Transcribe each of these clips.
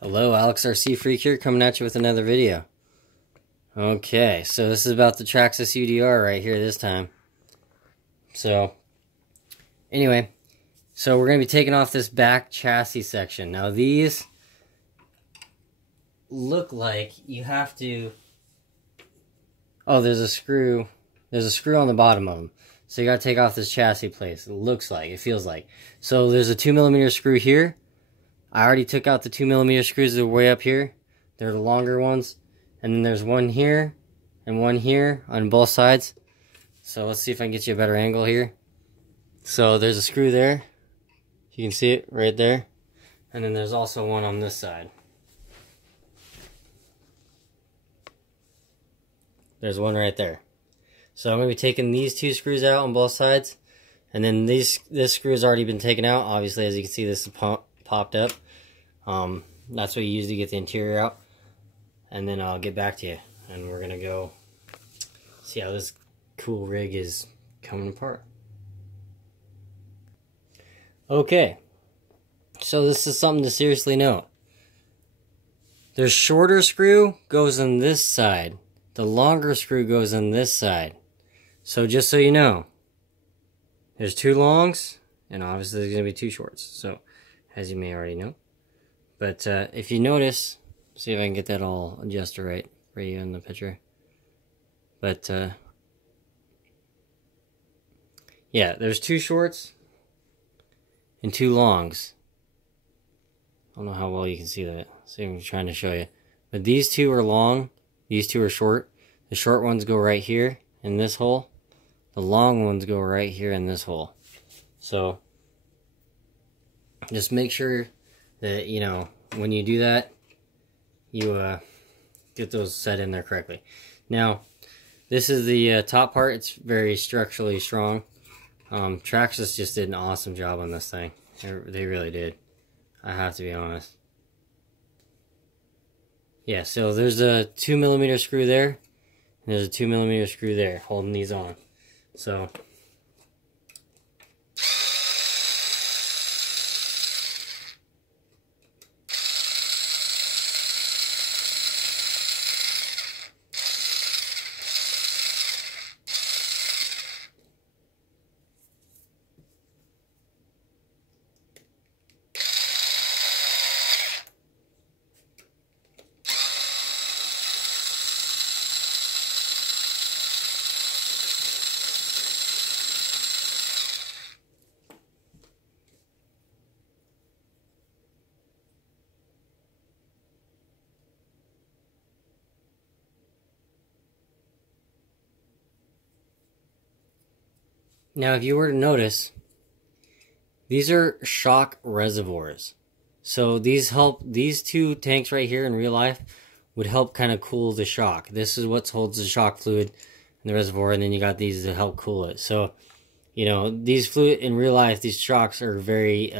Hello, Alex RC Freak here, coming at you with another video. Okay, so this is about the Traxxas UDR right here this time. So, anyway, so we're going to be taking off this back chassis section. Now these look like you have to... Oh, there's a screw on the bottom of them. So you got to take off this chassis plate. It looks like, it feels like. So there's a 2mm screw here. I already took out the 2mm screws that are way up here. They're the longer ones. And then there's one here and one here on both sides. So let's see if I can get you a better angle here. So there's a screw there. You can see it right there. And then there's also one on this side. There's one right there. So I'm going to be taking these two screws out on both sides. And then this screw has already been taken out. Obviously, as you can see, this is popped up. That's what you use to get the interior out. And then I'll get back to you. And we're going to go see how this cool rig is coming apart. Okay. So this is something to seriously note. The shorter screw goes on this side. The longer screw goes on this side. So just so you know, there's two longs, and obviously there's going to be two shorts. So, as you may already know. But if you notice, see if I can get that all adjusted right for you in the picture. But, yeah, there's two shorts and two longs. I don't know how well you can see that. See, I'm trying to show you. But these two are long, these two are short. The short ones go right here in this hole. The long ones go right here in this hole. So, just make sure that, you know, when you do that, you get those set in there correctly. Now, this is the top part. It's very structurally strong. Traxxas just did an awesome job on this thing. They really did. I have to be honest. Yeah, so there's a 2mm screw there. And there's a 2mm screw there holding these on. So... Now, if you were to notice, these are shock reservoirs. So these two tanks right here in real life would help kind of cool the shock. This is what holds the shock fluid in the reservoir, and then you got these to help cool it. So, you know, these fluid in real life, these shocks are very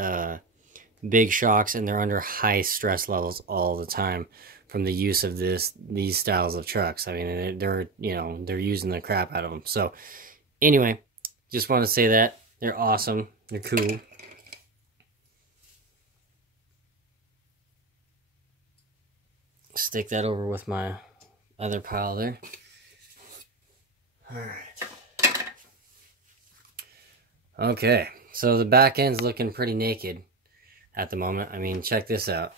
big shocks, and they're under high stress levels all the time from the use of these styles of trucks. I mean, they're using the crap out of them. So, anyway. Just want to say that. They're awesome. They're cool. Stick that over with my other pile there. Alright. Okay. So the back end's looking pretty naked at the moment. I mean, check this out.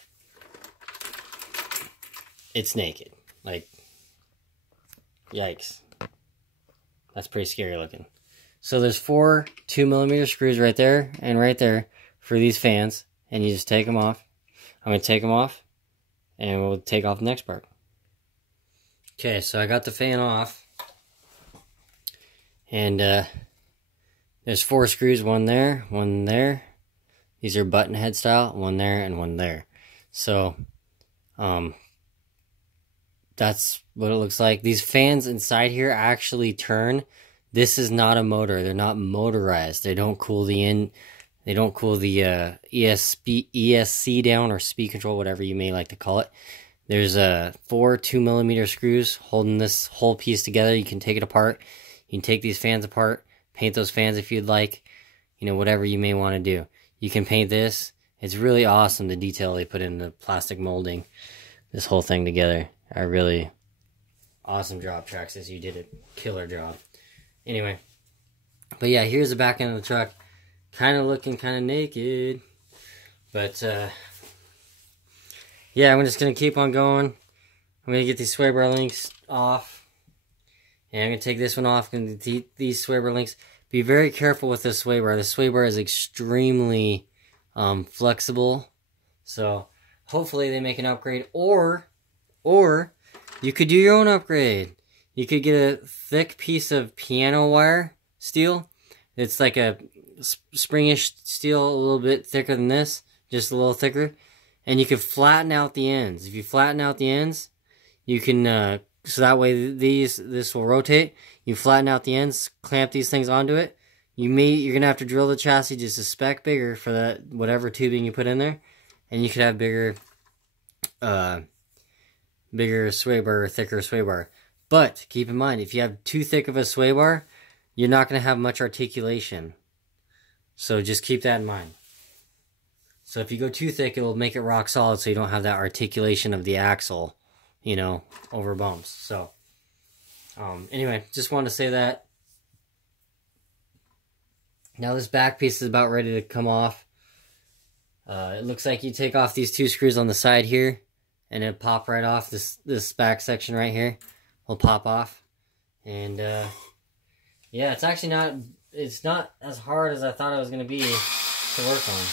It's naked. Like, yikes. That's pretty scary looking. So there's 4 2mm screws right there and right there for these fans. And you just take them off. I'm going to take them off. And we'll take off the next part. Okay, so I got the fan off. And there's 4 screws. One there, one there. These are button head style. One there and one there. So, that's what it looks like. These fans inside here actually turn. This is not a motor. They're not motorized. They don't cool the ESC down or speed control, whatever you may like to call it. There's 4 2mm screws holding this whole piece together. You can take it apart. You can take these fans apart, paint those fans if you'd like. You know, whatever you may want to do. You can paint this It's really awesome the detail they put in the plastic molding, this whole thing together. I really, awesome job, Traxxas. You did a killer job. Anyway, but yeah, here's the back end of the truck. Kind of looking kind of naked. But, yeah, I'm just going to keep on going. I'm going to get these sway bar links off. And I'm going to take this one off. And these sway bar links. Be very careful with this sway bar. The sway bar is extremely flexible. So, hopefully they make an upgrade. Or you could do your own upgrade. You could get a thick piece of piano wire steel. It's like a springish steel, a little bit thicker than this. Just a little thicker. And you can flatten out the ends. If you flatten out the ends, you can, so that way this will rotate. You flatten out the ends, clamp these things onto it. You're going to have to drill the chassis just a speck bigger for that, whatever tubing you put in there. And you could have bigger sway bar, thicker sway bar. But keep in mind, if you have too thick of a sway bar, you're not going to have much articulation. So just keep that in mind. So if you go too thick, it will make it rock solid so you don't have that articulation of the axle, you know, over bumps. So, anyway, just wanted to say that. Now this back piece is about ready to come off. It looks like you take off these two screws on the side here, and it'll pop right off. This back section right here will pop off. And, yeah, it's actually it's not as hard as I thought it was going to be to work on.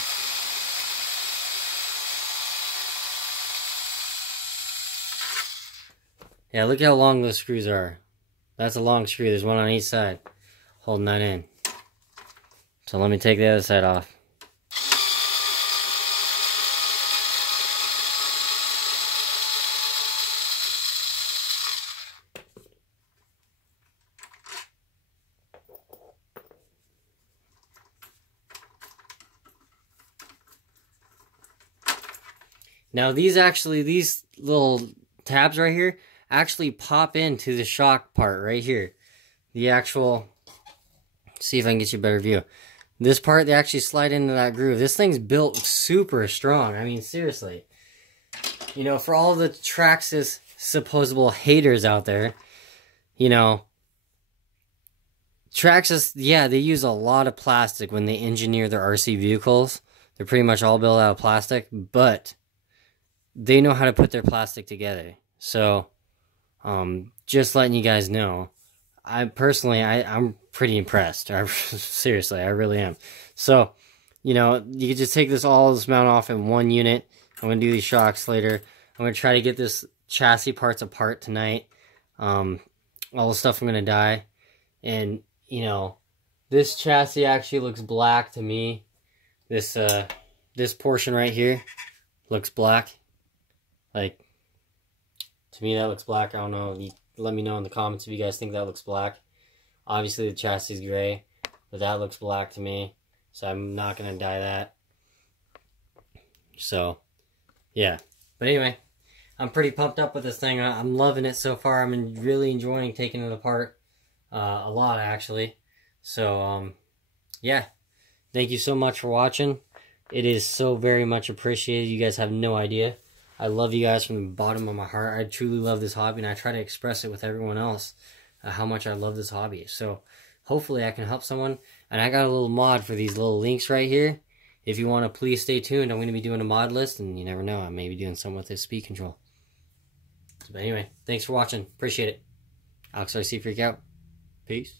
Yeah, look how long those screws are. That's a long screw. There's one on each side holding that in. So let me take the other side off. Now these little tabs right here actually pop into the shock part right here. The actual, see if I can get you a better view. This part, they actually slide into that groove. This thing's built super strong. I mean, seriously. You know, for all the Traxxas supposable haters out there, you know, Traxxas, yeah, they use a lot of plastic when they engineer their RC vehicles. They're pretty much all built out of plastic, but they know how to put their plastic together. So, just letting you guys know, I'm pretty impressed. Seriously, I really am. So, you know, you can just take this mount off in one unit. I'm going to do these shocks later. I'm going to try to get this chassis parts apart tonight. All the stuff I'm going to dye. And, you know, this chassis actually looks black to me. This portion right here looks black. Like, to me that looks black. I don't know. You let me know in the comments if you guys think that looks black. Obviously the chassis is gray, but that looks black to me. So I'm not going to dye that. So, yeah. But anyway, I'm pretty pumped up with this thing. I'm loving it so far. I'm really enjoying taking it apart. A lot, actually. So, yeah. Thank you so much for watching. It is so very much appreciated. You guys have no idea. I love you guys from the bottom of my heart. I truly love this hobby, and I try to express it with everyone else, how much I love this hobby. So, hopefully I can help someone. And I got a little mod for these little links right here. If you want to, please stay tuned. I'm going to be doing a mod list, and you never know, I may be doing something with this speed control. But anyway, thanks for watching. Appreciate it. Alex RC Freak out. Peace.